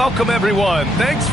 Welcome, everyone. Thanks.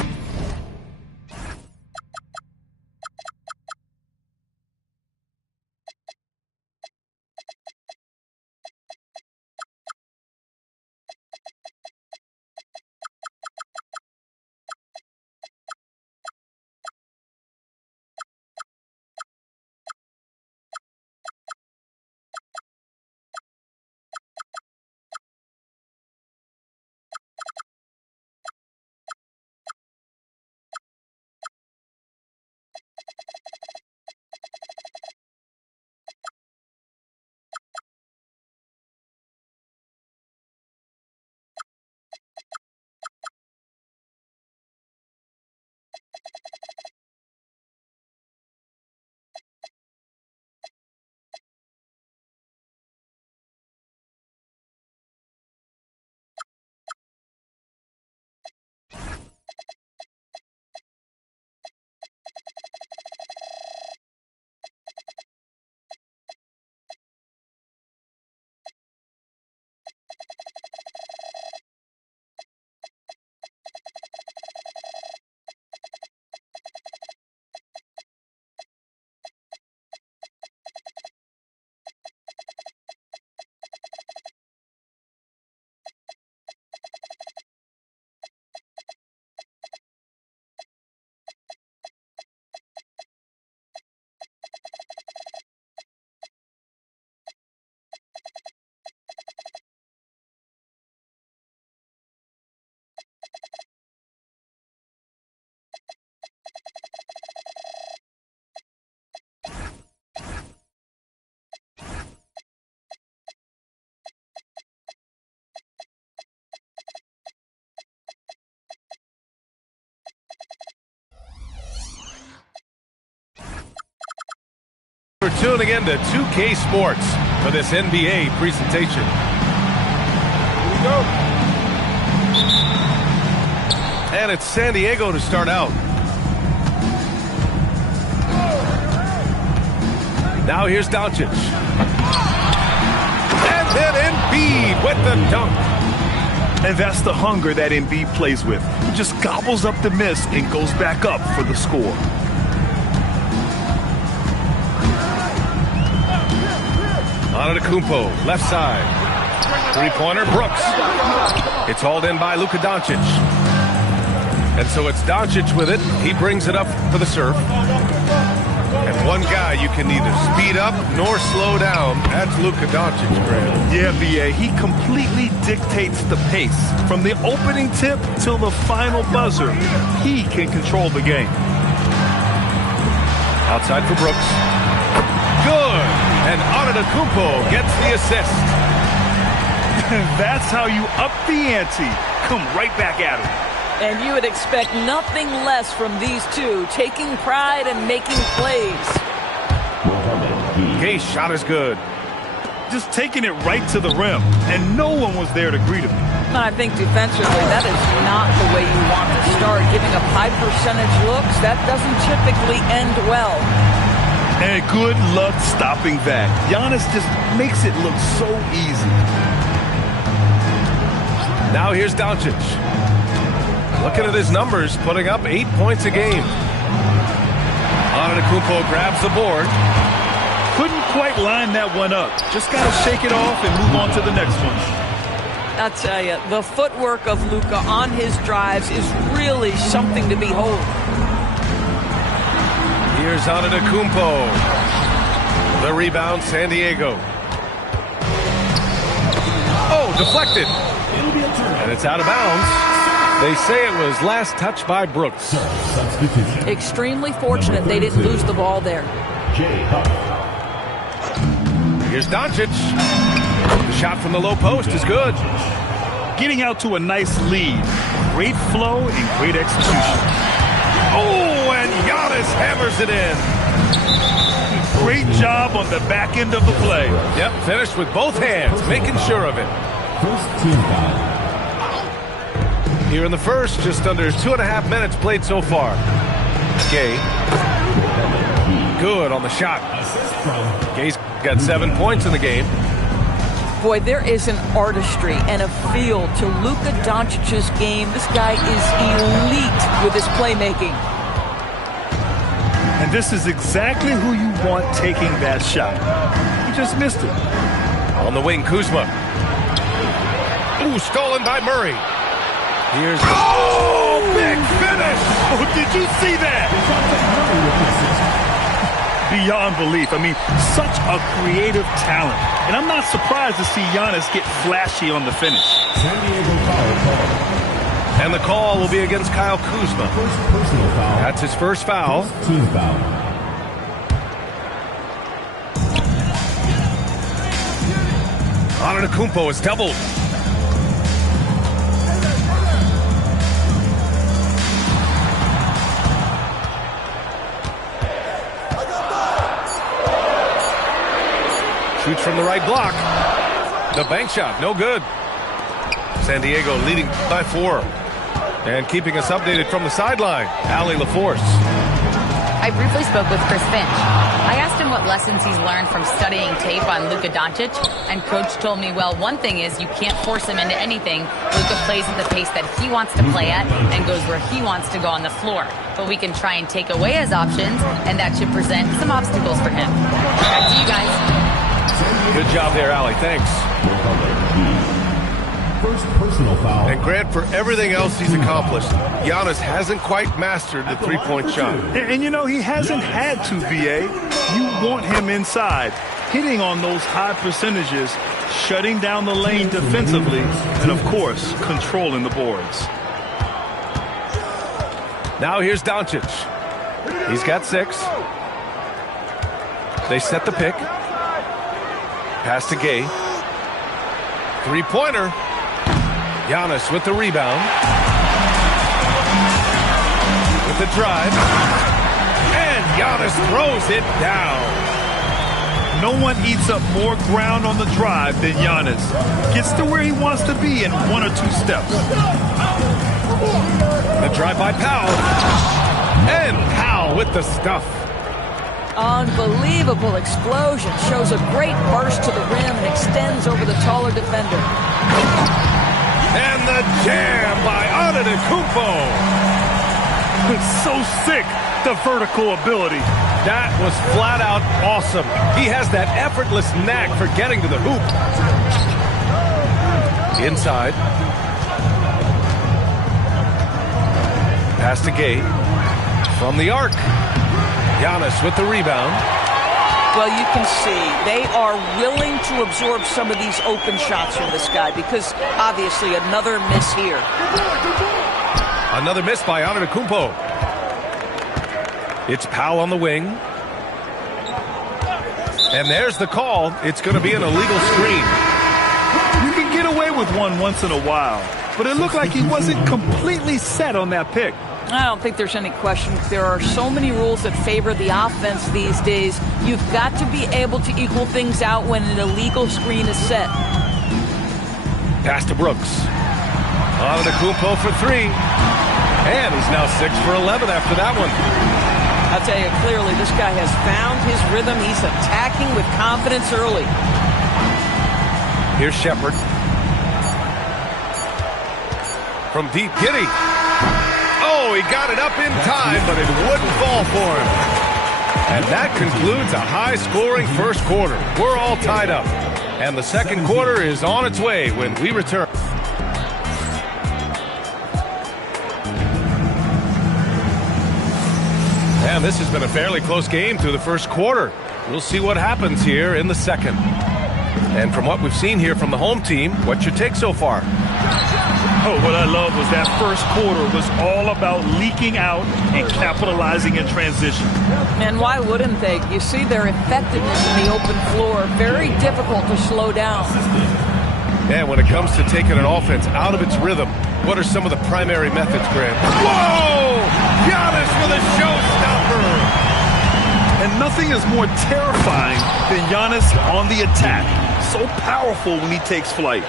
For tuning in to 2K Sports for this NBA presentation. Here we go. And it's San Diego to start out. Now here's Doncic. And then Embiid with the dunk. And that's the hunger that Embiid plays with. He just gobbles up the miss and goes back up for the score. Antetokounmpo, left side. Three-pointer, Brooks. It's hauled in by Luka Doncic. And so it's Doncic with it. He brings it up for the serve. And one guy you can neither speed up nor slow down. That's Luka Doncic, Graham. Yeah, B.A., he completely dictates the pace. From the opening tip till the final buzzer, he can control the game. Outside for Brooks. Good. And Antetokounmpo gets the assist. That's how you up the ante. Come right back at him. And you would expect nothing less from these two, taking pride and making plays. Gay's shot is good. Just taking it right to the rim, and no one was there to greet him. I think defensively, that is not the way you want to start. Giving up high percentage looks, that doesn't typically end well. And good luck stopping that. Giannis just makes it look so easy. Now here's Doncic. Looking at his numbers, putting up 8 points a game. Antetokounmpo grabs the board. Couldn't quite line that one up. Just got to shake it off and move on to the next one. I'll tell you, the footwork of Luka on his drives is really something to behold. Here's Antetokounmpo. The rebound, San Diego. Oh, deflected. And it's out of bounds. They say it was last touched by Brooks. Extremely fortunate they didn't lose the ball there. Here's Doncic. The shot from the low post is good. Getting out to a nice lead. Great flow and great execution. Oh, and Giannis hammers it in. Great job on the back end of the play. Yep, finished with both hands, making sure of it. First team foul. Here in the first, just under 2.5 minutes played so far. Gay. Good on the shot. Gay's got 7 points in the game. Boy, there is an artistry and a feel to Luka Doncic's game. This guy is elite with his playmaking. And this is exactly who you want taking that shot. He just missed it. On the wing, Kuzma. Ooh, stolen by Murray. Here's... Oh, big finish! Oh, did you see that? Beyond belief. I mean, such a creative talent. And I'm not surprised to see Giannis get flashy on the finish. And the call will be against Kyle Kuzma. That's his first foul. Team foul. Antetokounmpo is doubled. Shoots from the right block. The bank shot, no good. San Diego leading by 4. And keeping us updated from the sideline, Allie LaForce. I briefly spoke with Chris Finch. I asked him what lessons he's learned from studying tape on Luka Doncic, and Coach told me, well, one thing is you can't force him into anything. Luka plays at the pace that he wants to play at and goes where he wants to go on the floor. But we can try and take away his options, and that should present some obstacles for him. Back to you guys. Good job there, Allie. Thanks. First personal foul. And Grant, for everything else he's accomplished, Giannis hasn't quite mastered the three-point shot. And you know, he hasn't had to, BA. You want him inside, hitting on those high percentages, shutting down the lane defensively, and, of course, controlling the boards. Now here's Doncic. He's got 6. They set the pick. Pass to Gay. Three-pointer. Giannis with the rebound. With the drive. And Giannis throws it down. No one eats up more ground on the drive than Giannis. Gets to where he wants to be in 1 or 2 steps. The drive by Powell. And Powell with the stuff. Unbelievable explosion. Shows a great burst to the rim and extends over the taller defender. And the jam by Antetokounmpo. It's so sick, the vertical ability. That was flat out awesome. He has that effortless knack for getting to the hoop. Inside. Pass to Gay. From the arc. Giannis with the rebound. Well, you can see they are willing to absorb some of these open shots from this guy because obviously another miss here. Another miss by Antetokounmpo. It's Powell on the wing. And there's the call. It's going to be an illegal screen. You can get away with one once in a while, but it looked like he wasn't completely set on that pick. I don't think there's any question. There are so many rules that favor the offense these days. You've got to be able to equal things out when an illegal screen is set. Pass to Brooks. Antetokounmpo for 3. And he's now 6 for 11 after that one. I'll tell you clearly, this guy has found his rhythm. He's attacking with confidence early. Here's Shepard. From deep, Giddey. Oh, he got it up in time, but it wouldn't fall for him. And that concludes a high-scoring first quarter. We're all tied up. And the second quarter is on its way when we return. And this has been a fairly close game through the first quarter. We'll see what happens here in the second. And from what we've seen here from the home team, what's your take so far? Oh, what I love was that first quarter was all about leaking out and capitalizing in transition. And why wouldn't they? You see their effectiveness in the open floor. Very difficult to slow down. And when it comes to taking an offense out of its rhythm, what are some of the primary methods, Grant? Whoa! Giannis with a showstopper! And nothing is more terrifying than Giannis on the attack. So powerful when he takes flight.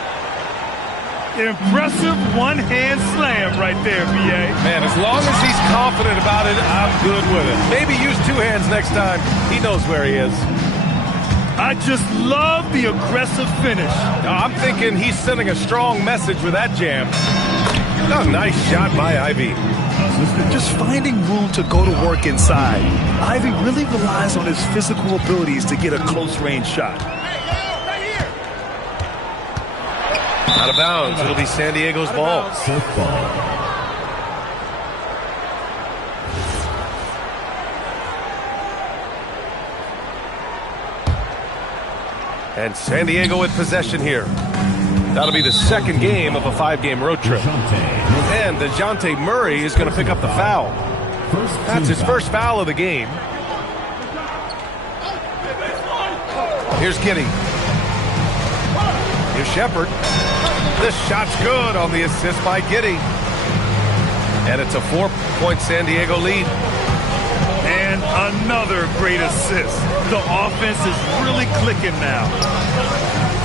Impressive one-hand slam right there, B.A. Man, as long as he's confident about it, I'm good with it. Maybe use 2 hands next time. He knows where he is. I just love the aggressive finish. I'm thinking he's sending a strong message with that jam. Oh, nice shot by Ivy. Just finding room to go to work inside. Ivy really relies on his physical abilities to get a close-range shot. Out of bounds. It'll be San Diego's ball. And San Diego with possession here. That'll be the second game of a 5-game road trip. And DeJounte Murray is going to pick up the foul. That's his first foul of the game. Here's Giddey. Here's Shepard. This shot's good on the assist by Giddey. And it's a 4-point San Diego lead. And another great assist. The offense is really clicking now.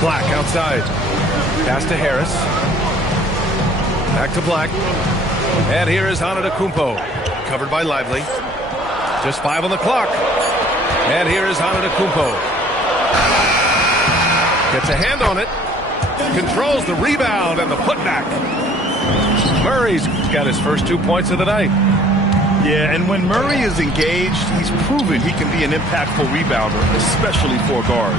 Black outside. Pass to Harris. Back to Black. And here is Antetokounmpo. Covered by Lively. Just 5 on the clock. And here is Antetokounmpo. Gets a hand on it. Controls the rebound and the putback. Murray's got his first 2 points of the night. Yeah, and when Murray is engaged, he's proven he can be an impactful rebounder, especially for a guard.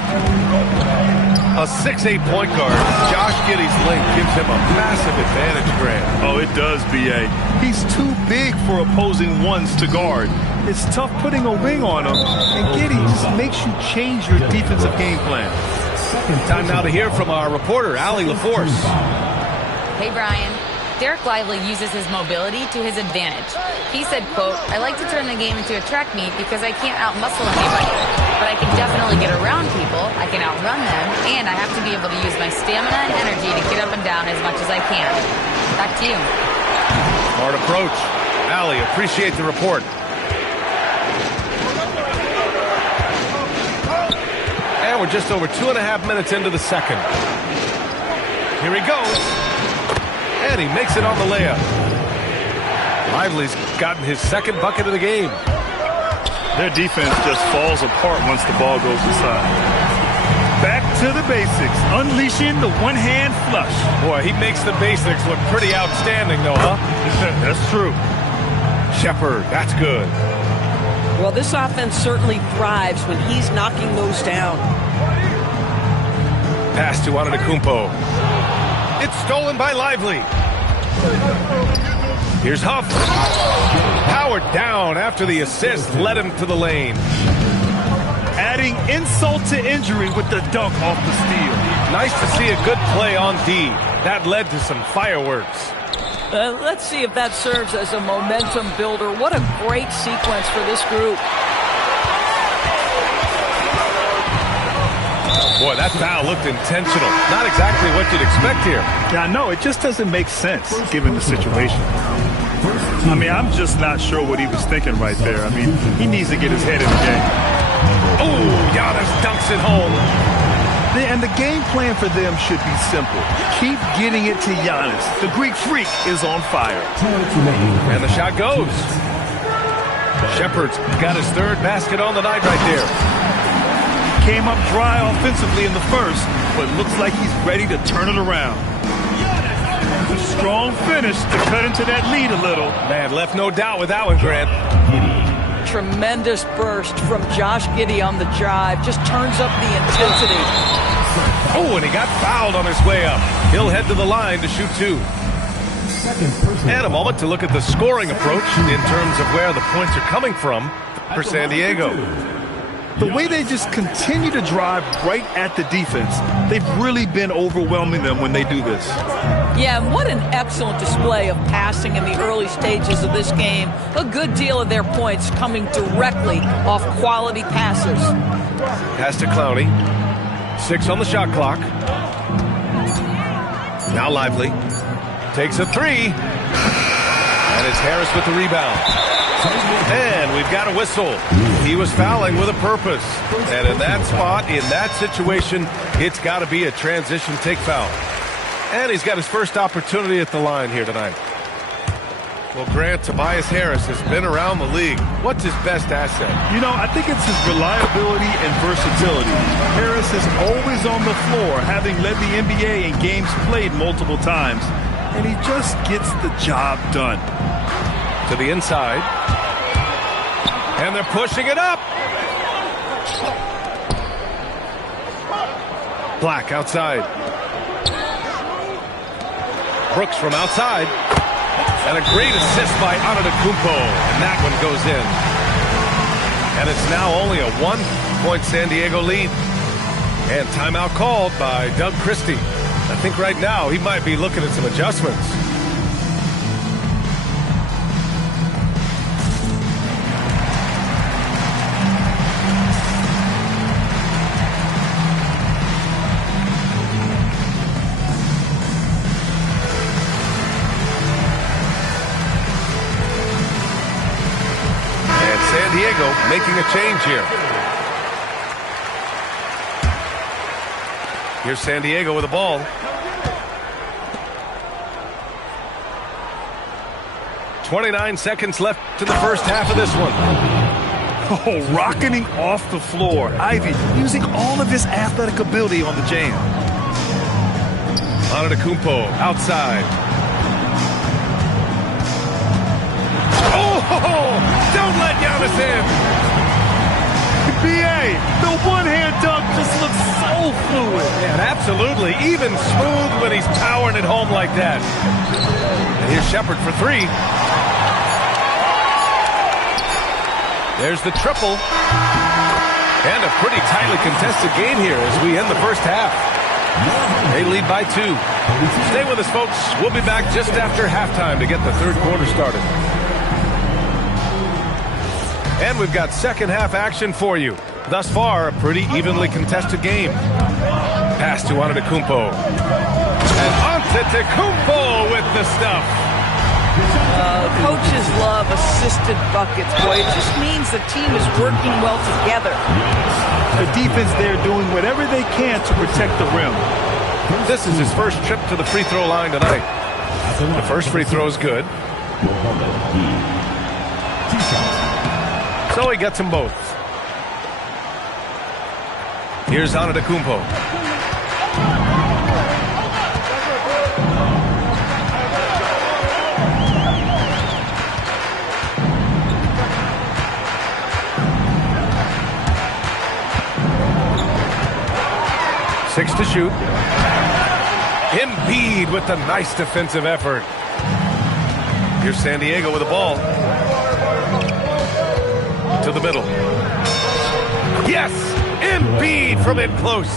A 6'8" point guard, Josh Giddey's length gives him a massive advantage, Grant. Oh, it does, B.A. He's too big for opposing ones to guard. It's tough putting a wing on him, and Giddey just makes you change your defensive game plan. Time now to hear from our reporter, Allie LaForce. Hey, Brian. Derek Lively uses his mobility to his advantage. He said, quote, "I like to turn the game into a track meet because I can't outmuscle anybody. But I can definitely get around people, I can outrun them, and I have to be able to use my stamina and energy to get up and down as much as I can." Back to you. Smart approach. Allie, appreciate the report. And we're just over 2.5 minutes into the second. Here he goes. And he makes it on the layup. Lively's gotten his second bucket of the game. Their defense just falls apart once the ball goes inside. Back to the basics, unleashing the one-hand flush. Boy, he makes the basics look pretty outstanding, though, huh? That's true. Shepard, that's good. Well, this offense certainly thrives when he's knocking those down. Pass to Antetokounmpo. It's stolen by Lively. Here's Huff. Powered down after the assist led him to the lane. Adding insult to injury with the dunk off the steal. Nice to see a good play on D. That led to some fireworks. Let's see if that serves as a momentum builder. What a great sequence for this group. Boy, that foul looked intentional. Not exactly what you'd expect here. Yeah, no, it just doesn't make sense given the situation. I mean, I'm just not sure what he was thinking right there. I mean, he needs to get his head in the game. Oh, Giannis dunks it home. And the game plan for them should be simple. Keep getting it to Giannis. The Greek freak is on fire. And the shot goes. Shepard's got his third basket on the night right there. Came up dry offensively in the first, but looks like he's ready to turn it around. A strong finish to cut into that lead a little. Man, left no doubt with that one, Grant. Tremendous burst from Josh Giddey on the drive. Just turns up the intensity. Oh, and he got fouled on his way up. He'll head to the line to shoot 2. And a moment to look at the scoring approach in terms of where the points are coming from for San Diego. The way they just continue to drive right at the defense, they've really been overwhelming them when they do this. Yeah, and what an excellent display of passing in the early stages of this game. A good deal of their points coming directly off quality passes. Pass to Clowney. 6 on the shot clock. Now Lively. Takes a 3. And it's Harris with the rebound. And we've got a whistle. He was fouling with a purpose. And in that spot, in that situation, it's got to be a transition take foul. And he's got his first opportunity at the line here tonight. Well, Grant, Tobias Harris has been around the league. What's his best asset? You know, I think it's his reliability and versatility. Harris is always on the floor, having led the NBA in games played multiple times. And he just gets the job done. To the inside. And they're pushing it up. Black outside. Brooks from outside. And a great assist by Antetokounmpo. And that one goes in. And it's now only a 1-point San Diego lead. And timeout called by Doug Christie. I think right now he might be looking at some adjustments. San Diego making a change here. Here's San Diego with the ball. .29 seconds left in the first half of this one. Oh, rocketing off the floor. Ivy using all of his athletic ability on the jam. Antetokounmpo outside. Oh, don't let Giannis in. B.A., the one-hand dunk just looks so fluid. Yeah, absolutely. Even smooth when he's powering it home like that. And here's Shepard for three. There's the triple. And a pretty tightly contested game here as we end the first half. They lead by 2. Stay with us, folks. We'll be back just after halftime to get the third quarter started. And we've got second half action for you. Thus far, a pretty evenly contested game. Pass to Antetokounmpo. And Antetokounmpo with the stuff. Coaches love assisted buckets, boy. It just means the team is working well together. The defense there doing whatever they can to protect the rim. This is his first trip to the free throw line tonight. The first free throw is good. So he gets them both. Here's Antetokounmpo. Six to shoot. Embiid with the nice defensive effort. Here's San Diego with the ball. To the middle. Yes! Embiid from in close.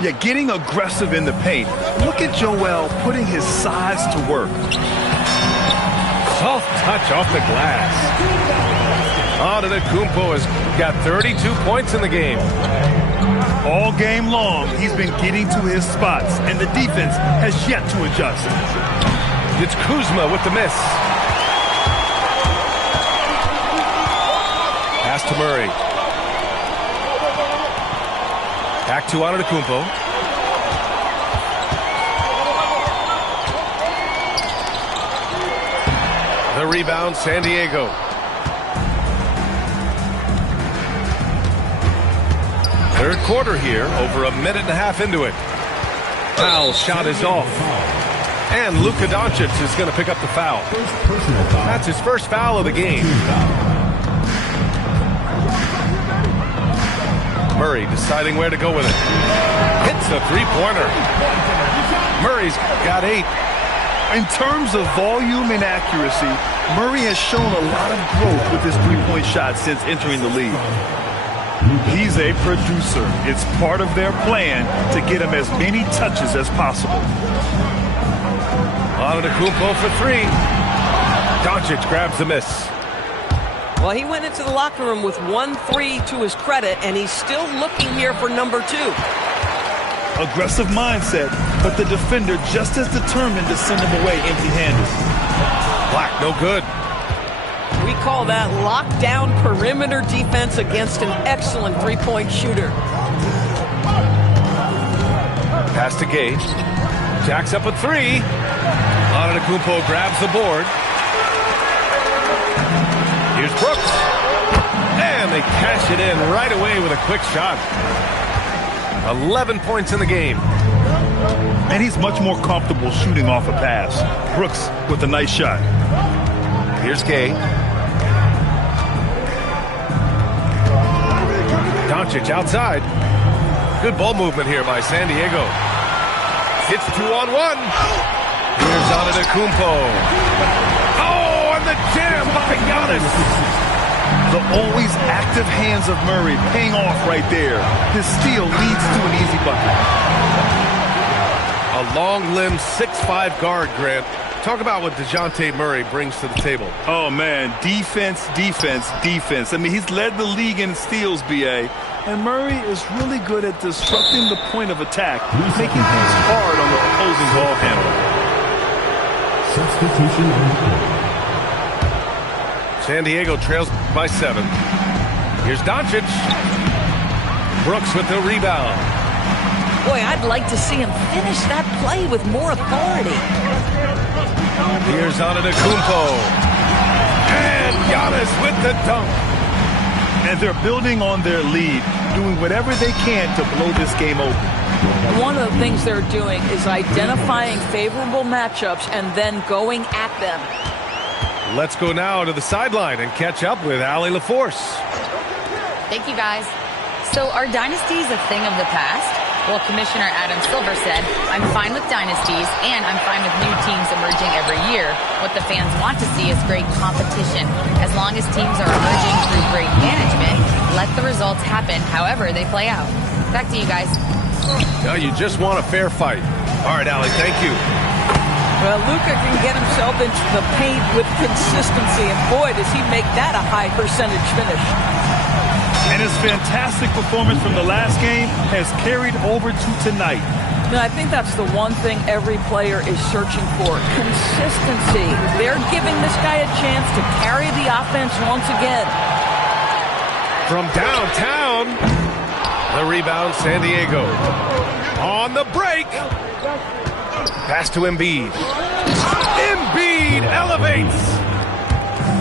Yeah, getting aggressive in the paint. Look at Joel putting his size to work. Soft touch off the glass. Antetokounmpo has got 32 points in the game. All game long, he's been getting to his spots, and the defense has yet to adjust. It's Kuzma with the miss. Pass to Murray. Back to Antetokounmpo. The rebound, San Diego. Third quarter here, over a minute and a half into it. Foul shot is off. And Luka Doncic is going to pick up the foul. That's his first foul of the game. Murray deciding where to go with it. Hits a three-pointer. Murray's got 8. In terms of volume and accuracy, Murray has shown a lot of growth with his three-point shot since entering the league. He's a producer. It's part of their plan to get him as many touches as possible. Antetokounmpo for 3. Doncic grabs the miss. Well, he went into the locker room with 1-3 to his credit, and he's still looking here for number 2. Aggressive mindset, but the defender just as determined to send him away empty-handed. Black, no good. We call that lockdown perimeter defense against an excellent three-point shooter. Pass to Gage. Jacks up a 3. Antetokounmpo grabs the board. Here's Brooks. And they cash it in right away with a quick shot. 11 points in the game. And he's much more comfortable shooting off a pass. Brooks with a nice shot. Here's Gay. Doncic outside. Good ball movement here by San Diego. It's 2-on-1. Here's Antetokounmpo. Oh, and the jam by Giannis. The always active hands of Murray paying off right there. His steal leads to an easy bucket. A long-limbed 6'5" guard, Grant. Talk about what DeJounte Murray brings to the table. Oh, man. Defense, defense, defense. I mean, he's led the league in steals, B.A. And Murray is really good at disrupting the point of attack, making things hard on the opposing ball handler. Substitution on the court. San Diego trails by 7. Here's Doncic. Brooks with the rebound. Boy, I'd like to see him finish that play with more authority. Here's Antetokounmpo. And Giannis with the dunk. And they're building on their lead, doing whatever they can to blow this game open. One of the things they're doing is identifying favorable matchups and then going at them. Let's go now to the sideline and catch up with Allie LaForce. Thank you, guys. So are dynasties a thing of the past? Well, Commissioner Adam Silver said, I'm fine with dynasties and I'm fine with new teams emerging every year. What the fans want to see is great competition. As long as teams are emerging through great management, let the results happen however they play out. Back to you guys. Now you just want a fair fight. All right, Allie, thank you. Well, Luka can get himself into the paint with consistency, and boy, does he make that a high percentage finish. And his fantastic performance from the last game has carried over to tonight. Now, I think that's the one thing every player is searching for, consistency. They're giving this guy a chance to carry the offense once again. From downtown, the rebound, San Diego. On the break. Pass to Embiid. Embiid elevates.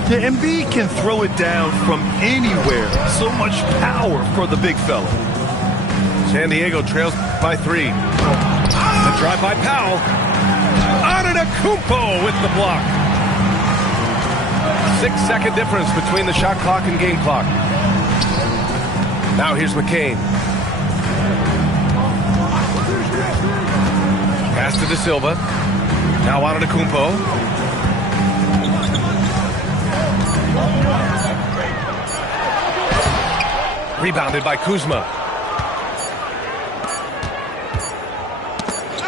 The Embiid can throw it down from anywhere. So much power for the big fella. San Diego trails by 3. The drive by Powell. Antetokounmpo with the block. 6-second difference between the shot clock and game clock. Now here's McCain. Pass to De Silva. Now Antetokounmpo. Rebounded by Kuzma.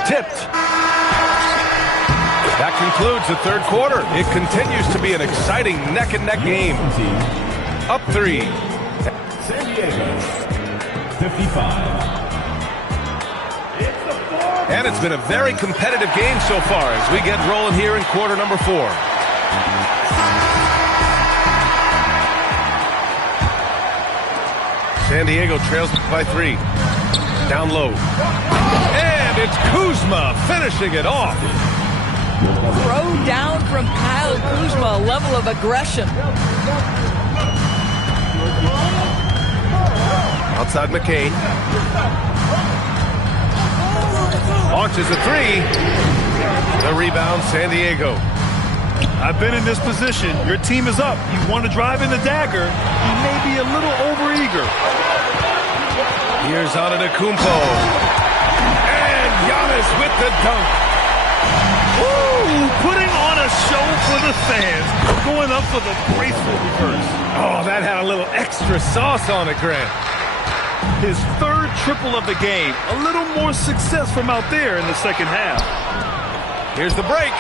Tipped. That concludes the third quarter. It continues to be an exciting neck-and-neck game. Up 3. San Diego, 55. And it's been a very competitive game so far as we get rolling here in quarter number 4. San Diego trails by 3. Down low. And it's Kuzma finishing it off. Throw down from Kyle Kuzma, a level of aggression. Outside McCain. Launches a 3. The rebound, San Diego. I've been in this position. Your team is up. You want to drive in the dagger. You may be a little overeager. Here's Antetokounmpo. And Giannis with the dunk. Ooh, putting on a show for the fans. Going up for the graceful reverse. Oh, that had a little extra sauce on it, Grant. His third triple of the game. A little more success from out there in the second half. Here's the break.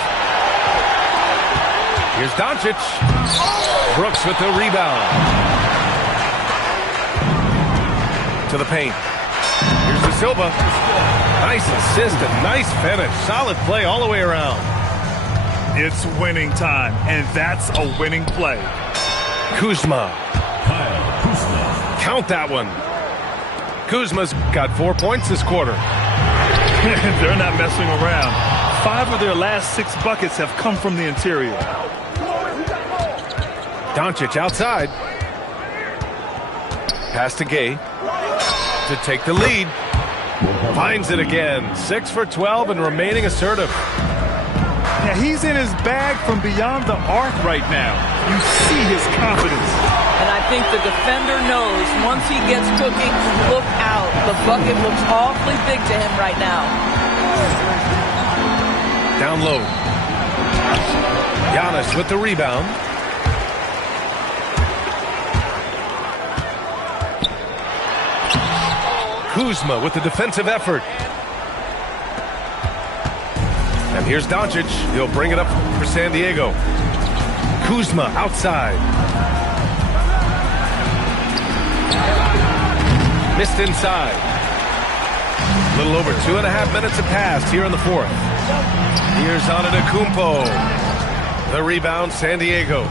Here's Doncic. Brooks with the rebound. To the paint. Here's De Silva. Nice assist and nice finish. Solid play all the way around. It's winning time, and that's a winning play. Kuzma. Count that one. Kuzma's got 4 points this quarter. They're not messing around. 5 of their last 6 buckets have come from the interior. Doncic outside. Pass to Gay to take the lead. Finds it again. 6 for 12 and remaining assertive. Yeah, he's in his bag from beyond the arc right now. You see his confidence. And I think the defender knows once he gets cooking, look out. The bucket looks awfully big to him right now. Down low. Giannis with the rebound. Kuzma with the defensive effort. And here's Doncic. He'll bring it up for San Diego. Kuzma outside. Missed inside. A little over 2.5 minutes have passed here in the fourth. Here's Antetokounmpo. The rebound, San Diego.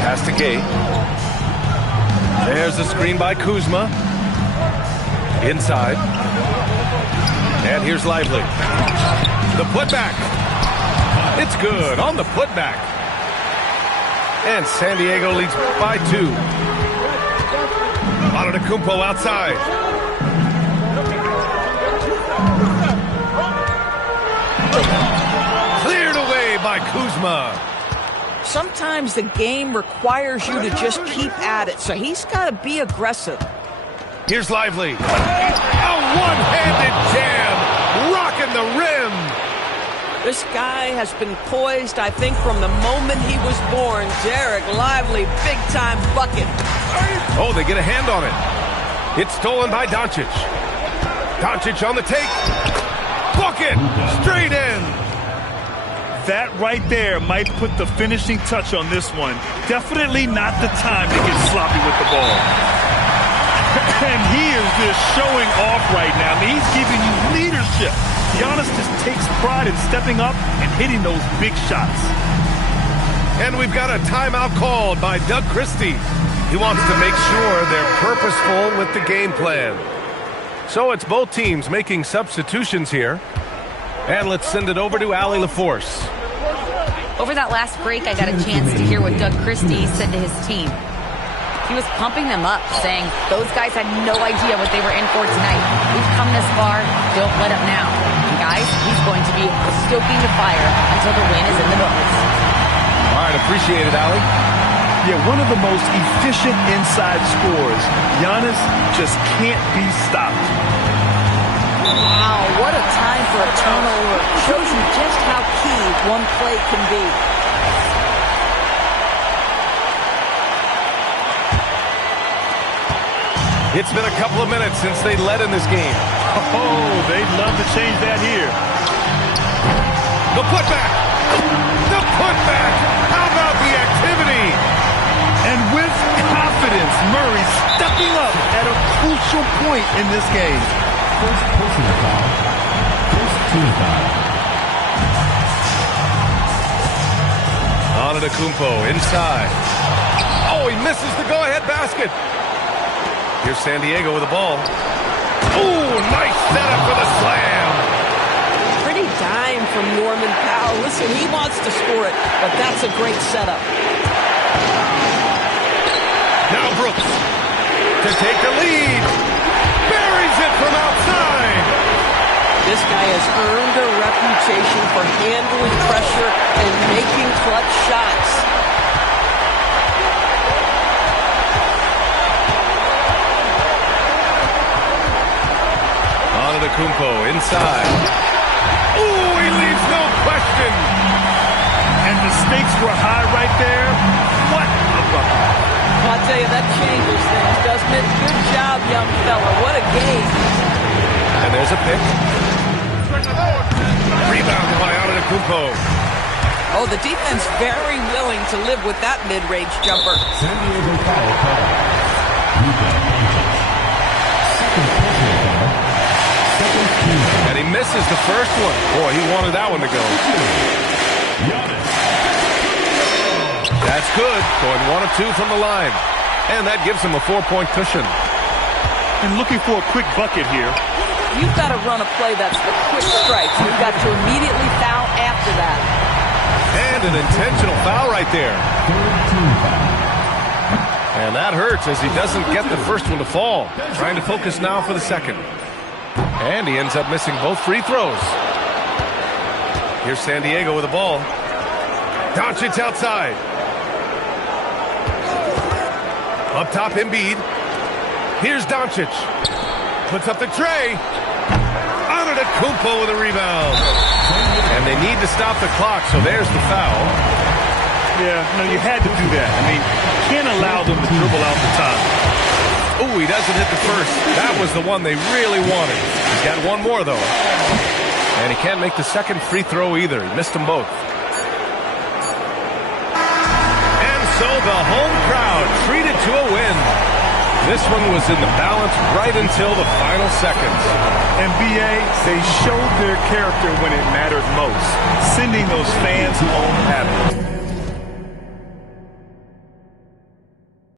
Pass to Gay. There's the screen by Kuzma. Inside. And here's Lively. The putback. It's good on the putback. And San Diego leads by 2. Antetokounmpo outside. Cleared away by Kuzma. Sometimes the game requires you to just keep at it, so he's got to be aggressive. Here's Lively. A one-handed jam, rocking the rim. This guy has been poised, I think, from the moment he was born. Derek Lively, big-time bucket. Oh, they get a hand on it. It's stolen by Doncic. Doncic on the take. Bucket, straight in. That right there might put the finishing touch on this one. Definitely not the time to get sloppy with the ball. And he is just showing off right now. I mean, he's giving you leadership. Giannis just takes pride in stepping up and hitting those big shots. And we've got a timeout called by Doug Christie. He wants to make sure they're purposeful with the game plan. So it's both teams making substitutions here. And let's send it over to Allie LaForce. Over that last break, I got a chance to hear what Doug Christie said to his team. He was pumping them up, saying those guys had no idea what they were in for tonight. We've come this far, don't let up now. And guys, he's going to be stoking the fire until the win is in the books. All right, appreciate it, Allie. Yeah, one of the most efficient inside scorers. Giannis just can't be stopped. Wow, what a time for a turnover. Shows you just how key one play can be. It's been a couple of minutes since they led in this game. Oh, they'd love to change that here. The putback. The putback. How about the activity? And with confidence, Murray stepping up at a crucial point in this game. First personal foul. First team foul. Antetokounmpo inside. Oh, he misses the go-ahead basket. Here's San Diego with the ball. Oh, nice setup for the slam. Pretty dime from Norman Powell. Listen, he wants to score it, but that's a great setup. Now Brooks to take the lead. Buries it from outside. This guy has earned a reputation for handling pressure and making clutch shots. Antetokounmpo inside. Ooh, he leaves no question. And the stakes were high right there. What a bucket. I'll tell you, that changes things, doesn't it? Good job, young fella. What a game. And there's a pick. Rebound by Antetokounmpo. Oh, the defense very willing to live with that mid-range jumper. San Diego foul call. Luka Doncic. Second personal foul. Second team foul. And he misses the first one. Boy, he wanted that one to go. Giannis. That's good. Going 1 of 2 from the line. And that gives him a 4-point cushion. And looking for a quick bucket here. You've got to run a play that's the quick strike. You've got to immediately foul after that. And an intentional foul right there. And that hurts as he doesn't get the first one to fall. Trying to focus now for the second. And he ends up missing both free throws. Here's San Diego with the ball. Doncic outside. Up top, Embiid. Here's Doncic. Puts up the tray. Antetokounmpo with a rebound. And they need to stop the clock, so there's the foul. Yeah, no, you had to do that. I mean, you can't allow them to dribble out the top. Oh, he doesn't hit the first. That was the one they really wanted. He's got one more, though. And he can't make the second free throw either. He missed them both. And so the home crowd treated to a win. This one was in the balance right until the final seconds. And BA, they showed their character when it mattered most, sending those fans home happy.